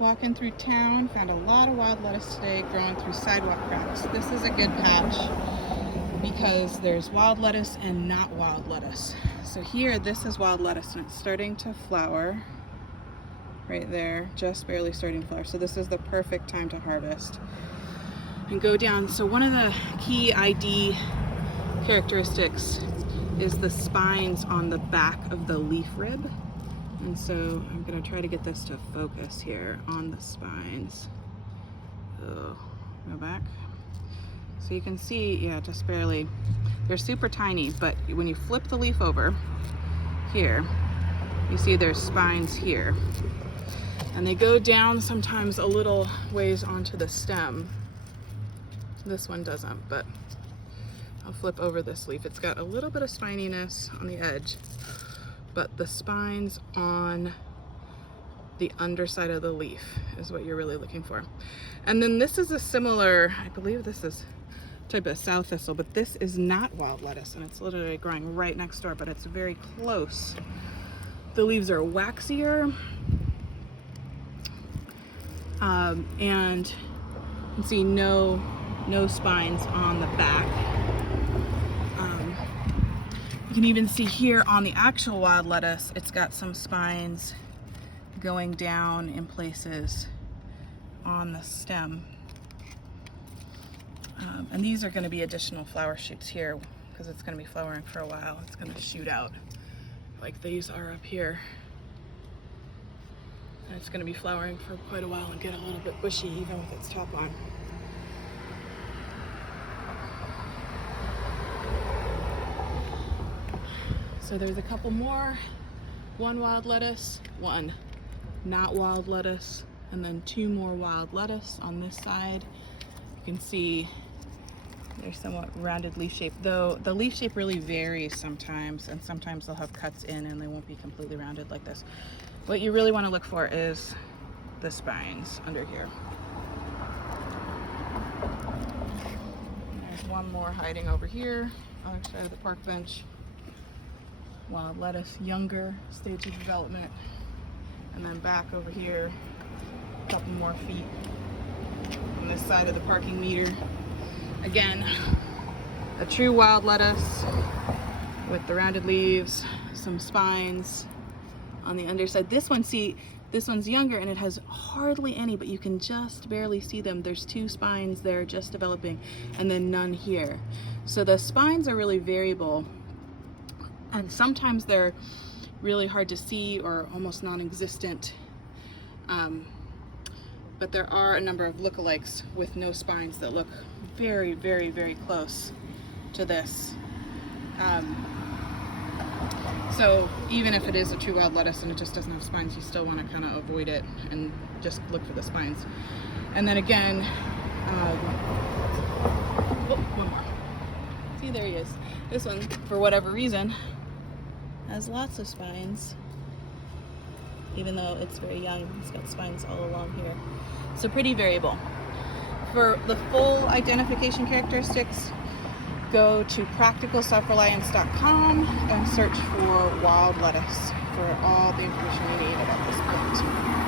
Walking through town, found a lot of wild lettuce today growing through sidewalk cracks. This is a good patch because there's wild lettuce and not wild lettuce. So here, this is wild lettuce and it's starting to flower right there, just barely starting to flower. So this is the perfect time to harvest and go down. So one of the key ID characteristics is the spines on the back of the leaf rib. And so I'm gonna try to get this to focus here on the spines. Go back. So you can see, yeah, just barely. They're super tiny, but when you flip the leaf over here, you see there's spines here. And they go down sometimes a little ways onto the stem. This one doesn't, but I'll flip over this leaf. It's got a little bit of spininess on the edge, but the spines on the underside of the leaf is what you're really looking for. And then this is a similar, I believe this is type of sow thistle, but this is not wild lettuce and it's literally growing right next door, but it's very close. The leaves are waxier, and you can see no spines on the back. You can even see here on the actual wild lettuce, it's got some spines going down in places on the stem. And these are going to be additional flower shoots here because it's going to be flowering for a while. It's going to shoot out like these are up here. And it's going to be flowering for quite a while and get a little bit bushy even with its top on. So there's a couple more. One wild lettuce, one not wild lettuce, and then two more wild lettuce on this side. You can see they're somewhat rounded leaf shape, though the leaf shape really varies sometimes, and sometimes they'll have cuts in and they won't be completely rounded like this. What you really want to look for is the spines under here. And there's one more hiding over here, other side of the park bench. Wild lettuce, younger stage of development. And then back over here, a couple more feet on this side of the parking meter. Again, a true wild lettuce with the rounded leaves, some spines on the underside. This one, see, this one's younger and it has hardly any, but you can just barely see them. There's two spines there just developing and then none here. So the spines are really variable. And sometimes they're really hard to see or almost non-existent. But there are a number of lookalikes with no spines that look very, very, very close to this. So even if it is a true wild lettuce and it just doesn't have spines, you still want to kind of avoid it and just look for the spines. And then again, one more. See, there he is. This one, for whatever reason, has lots of spines, even though it's very young. It's got spines all along here. So pretty variable. For the full identification characteristics, go to practicalselfreliance.com and search for wild lettuce for all the information you need about this plant.